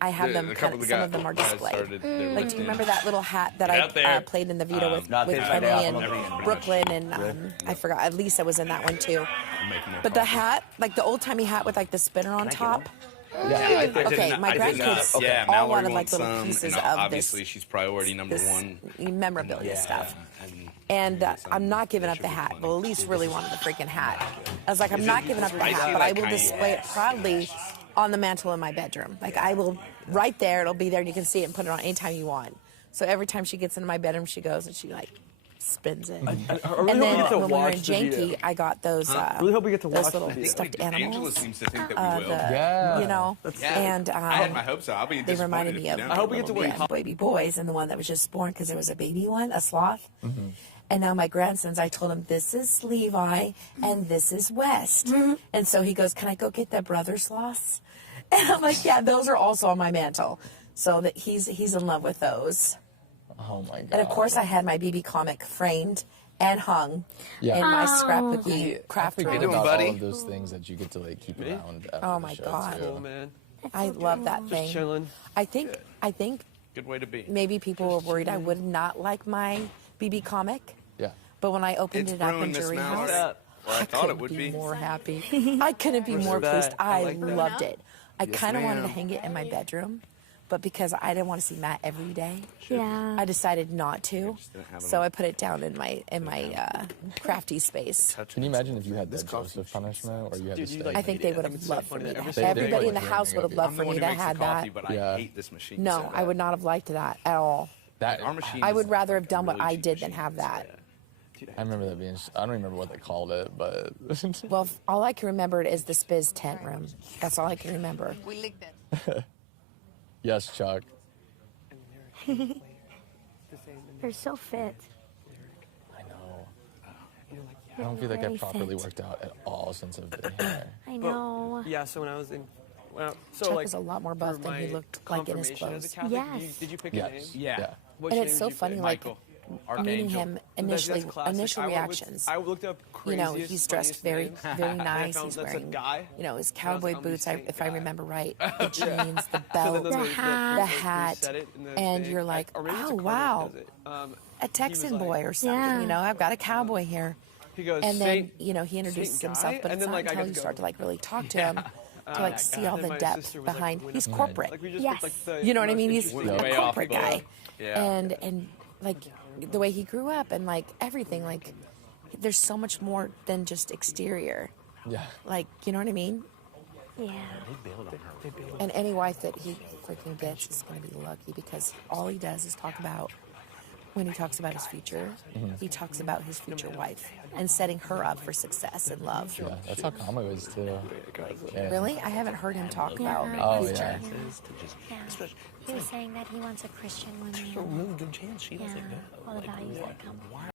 I have them kind of, some of them are displayed. Like, do you remember that little hat that I played in the Vita with Kenny and Brooklyn and I forgot, Lisa was in that one too. But the hat, like the old-timey hat with like the spinner on top. Yeah, okay, my grandkids all wanted like little pieces of this. Obviously, she's priority number one. Memorabilia stuff. And I'm not giving up the hat. Well, Elise really wanted the freaking hat. I was like, I'm not giving up the hat, but I will display it proudly on the mantle in my bedroom. Like, I will, right there, it'll be there, and you can see it and put it on anytime you want. So every time she gets into my bedroom, she goes and she, like, spins it. And then when we were in Janky, I got those, really hope we get to watch those little stuffed animals. Angela seems to think that we will. You know, and I had my hopes up. I'll be they reminded me of I hope we get to watch baby boys, and the one that was just born because there was a baby one, a sloth. And now my grandsons, I told him, this is Levi and this is West. And so he goes, can I go get the brother sloths? And I'm like, yeah, those are also on my mantle. So that he's in love with those. Oh my God. And of course I had my BB comic framed and hung in my scrapbooky craft room. Forget about all of those things that you get to like keep around. Oh my God. Cool, man. I love that thing. Just chilling. I think good way to be. Maybe people were worried I would not like my BB comic. Yeah. But when I opened it up in Jury House, I thought it would be be more happy. I couldn't be more pleased. I loved it. I kind of wanted to hang it in my bedroom, but because I didn't want to see Matt every day, I decided not to. So I put it down in my crafty space. Can you imagine if you had the Joseph punishment, or you had to stay? I think they would have loved for me. Everybody in the house would have loved for me to have that. I hate this machine. No, I would not have liked that at all. I would rather have done what I did than have that. I remember that being, I don't remember what they called it, but. Well, all I can remember is the Spiz tent room. That's all I can remember. We licked it. Yes, Chuck. They're so fit. I know. I don't feel like I properly worked out at all since I've been here. I know. Yeah, so when I was in... so Chuck like, was a lot more buff than he looked like in his clothes. Yes. Did you pick a name? Yeah. And it's so funny, like, meeting him initial reactions. I looked up you know, he's dressed very nice. He's wearing, you know, his cowboy boots, if I remember right, the jeans, the belt, the hat, and you're like, oh, wow, a Texan boy or something, you know, I've got a cowboy here. And then, you know, he introduces himself, but it's not until you start to, like, really talk to him to, like, see all the depth behind. He's corporate. Yes. You know what I mean? He's a corporate guy. And like, the way he grew up and, like, everything, like, there's so much more than just exterior. Yeah. Like, you know what I mean? Yeah. And any wife that he freaking gets is going to be lucky, because all he does is talk about, when he talks about his future, he talks about his future wife and setting her up for success and love. Yeah, that's how Kamo is too. Yeah. Really? I haven't heard him talk about future. Yeah. He was saying that he wants a Christian woman. There's a really good chance she doesn't know. All the values that come.